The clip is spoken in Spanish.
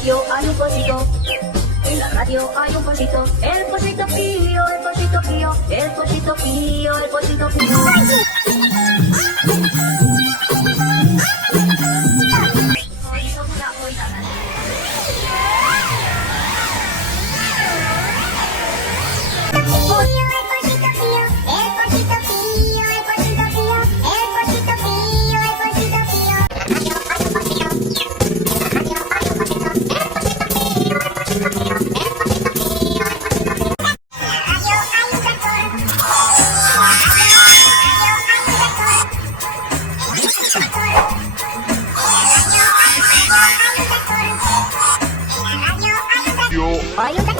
radio hay un pollito. En la radio hay un pollito. El pollito pío, el pollito pío, el pollito pío, el pollito pío. Hay un